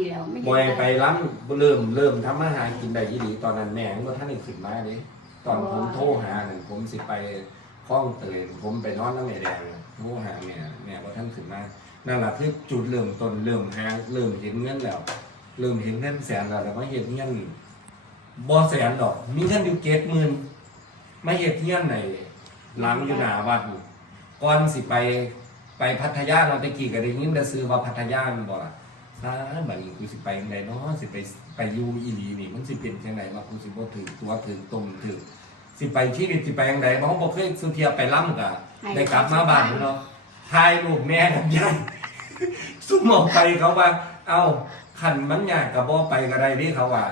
นี่แล้วไม่บ่อยไปล้ำเริ่มเริ่มทำอาหารกินได้อีหลีตอนนั้นแม่ก็ท่านได้ขึ้นมาเด้ตอนผมโทรหานั่นผมสิไปคล้องเตยผมไปนอนน้ำแม่แดงโทรหาแม่แม่ว่าท่านขึ้นมานั่นแหละคือจุดเริ่มต้นเริ่มหาเริ่มเห็นเงินแล้ว เริ่มเห็นเงินแสนแล้วแล้วก็เห็นเงินบ่แสนดอก มีเงินอยู่เจ็ดหมื่นไม่เห็นเงินไหนหลังอยู่หน้าวัดนี่ก่อนสิไปไปพัทยาเราตะกี้ก็ได้ยินได้ซื้อว่าพัทยาแมันบ่ล่ะ อ่าบัดนี้กูสิไปจังไดเนาะสิไปไปอยู่อีหลีนี่มันสิเป็นจังไดว่ากูสิบ่ถือตัวถือตมถือสิไปชีวิตสิไปจังไดบ่บ่เคยสุเทียไปล่ำกะได้กลับมาบ้านเนาะถ่ายรูปแม่กับยายซุ่มออกไปเขาว่า เอ้าคันมันยากก็บ่ไปก็ได้เดิเขาว่า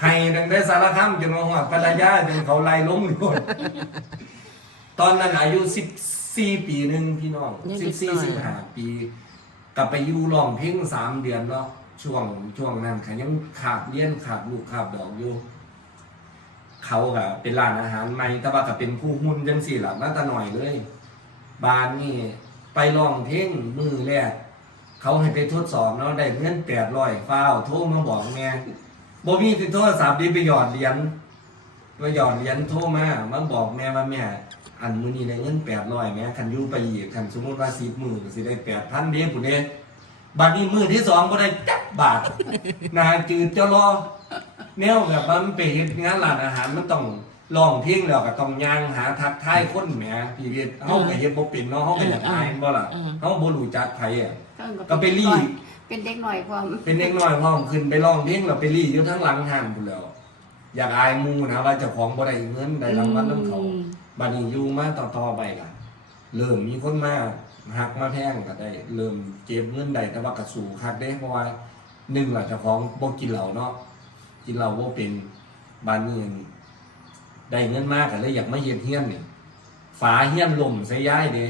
ให้ดังได้สารคามจนว่าฮอดพัทยาจนเขาไล่ลงอยู่ตอนนั้นอายุ14ปีหนึงพี่น้องยังเด็กน้อย14 15ปี กลับไปอยู่ร้องเพลงสามเดือนเนาะช่วงช่วงนั้นเขายังขาดเลี้ยนขาดลูกขาดดอกอยู่เขาก็เป็นร้านอาหารใหม่แต่ว่าก็เป็นผู้หุ้นจังสี่หล่ะมาตาหน่อยเลยบ้านนี่ไปร้องเพลงมือแรกเขาให้ไปทดสอบเนาะได้เงินแปดร้อยฟ้าวโทรมาบอกแม่บ่มีติดโทรศัพท์ดีไปหยอดเหรียญไปหยอดเหรียญโทรมามาบอกแม่ว่าแม่ อันมื้อนี้ได้เงินแปดร้อยแม่คันอยู่ไปอีกคันสมมติว่าสิบมือก็สิได้แปดพันเด้ผู้เด้บัดนี้มือที่สองก็ได้จับบาทนาจืดเจ้ารอแนวแบบว่ามันไปเฮ็ดงานร้านอาหารมันต้องลองเพลงแล้วก็ต้องย่างหาทักทายคนแหมพี่เฮ็ดเฮาก็เฮ็ดบ่เป็นเนาะเฮาก็อยากอายบ่ล่ะเฮาบ่รู้จักไผอะก็ไปรีเป็นเด็กหน่อยพร้อมเป็นเด็กน้อยพร้อมขึ้นไปร้องเพลงแล้วไปรีอยู่ทั้งหลังห้างพุ่นแล้ว อยากอายหมู่นะว่าเจ้าของบ่ได้เงินได้รางวัลนํเขา บัดนี้อยู่มาต่อต่อไปล่ะ เริ่มมีคนมาหักมาแพงก็ได้ เริ่มเก็บเงินได้แต่ว่ากระสูคักได้เพราะว่าหนึ่งล่ะเจ้าของบ่กินเหล้าเนาะกินเหล้าบ่เป็นบ้านนี้ได้เงินมากก็เลยอยากมาเฮ็ดเฮียนนี่ฝาเฮียนลมใส่ย้ายเด้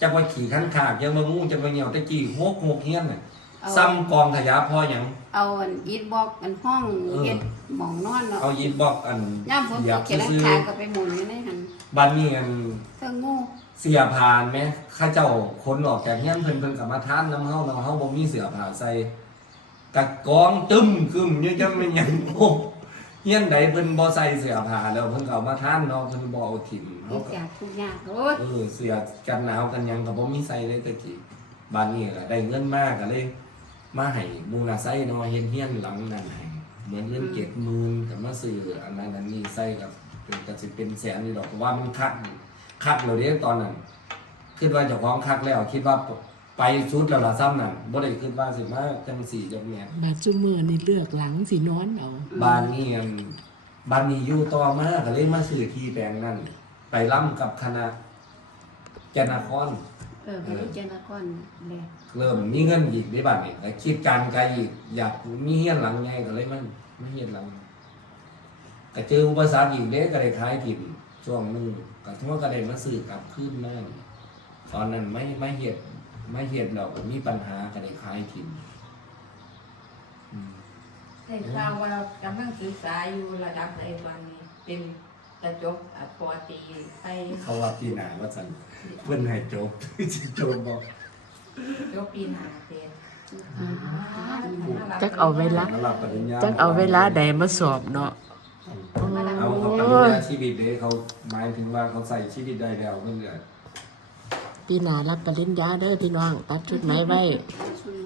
จักว่าขี่ขันขากยังมางูจักว่าเหี่ยวตะกี้หกหกเฮียนน่ะ เอาซ้ำกองขยะพอหยังเอาอันอีทบอกอันห้องเออ เฮ็ดหมองนอนเนาะเอายิบบอกอันย่ามฝนเหตยียบกเขียนซื้อขาก็ไปหมุนอยู่ในหันๆบ้านนี้อันเทิงงูเสียผ่านไหมข้าเจ้าคนออกจากเฮียนเพิ่นเพิ่นกลับมาทานน้ำเฮาน้ำเฮาบ่มีเสือผ่าใส่กัดกองตึมคึมเนี่ยจะเป็นหยังโอ้เฮียนใดเพิ่นบ่ใส่เสือผ่าแล้วเพิ่นก็เอามาทานเนาะเพิ่นบ่เอาถิ่มเฮ็เฮาดก็ จากทุกอย่างโอ้ยเออเสือกันหนาวกันหยังก็บ่มีใส่เลยตะกี้บ้านนี้ก็ได้เงินมากก็เลย มาให้หมู่น่ะใส่เนาะเฮ็ดเฮียนหลังนั้นให้เหมือนเงินเก็บหมื่นก็มาซื้ออันนั้นอันนี้ใส่กับเป็นก็สิเป็นแสนนี่ดอกเพราะว่ามันคักคักแล้วเด้ตอนนั้นคิดว่าเจ้าของคักแล้ว คิดว่าไปชุดแล้วล่ะซ้ำนั่นบ่ได้คิดว่าสิมาจังสี่จังแหน่บาดซุมือนี่เลือกหลังสินอนเอาบ้านนี้อันบ้านนี้อยู่ต่อมาก็เลยมาซื้อที่แปลงนั้นไปร่ำกับคณะจนครเออไปเจนครเลยเริ่มมีเงินอีกในบ้านนี้ก็คิดการไกลอีกอยากมีเฮียนหลังใหญ่ก็เลยมันไม่เฮียนหลังก็เจออุปสรรคอีกเด้ก็ได้ขายถิ่นช่วงหนึงก็ทั่วก็ได้มาซื้อกลับคืนมาตอนนั้นไม่ไม่เฮ็ดไม่เฮ็ดดอกก็มีปัญหาก็ได้ขายถิ่นอืม ได้ข่าวว่ากำลังศึกษาอยู่ระดับใดวันนี้เป็น กระจกอะปอตรีไปเขาว่าปีหน้าว่าซั่นเพิ่นให้จบสิจบบ่จบปีหน้าเป็นจักเอาเวลารับปริญญาจักเอาเวลาใดมาสอบเนาะเอาเขาปริญญาชีวิตเด้เขาหมายถึงว่าเขาใส่ชีวิตได้แล้วเพิ่นก็ปีหน้ารับปริญญาเด้อพี่น้องตัดชุดไหมไว้ชุด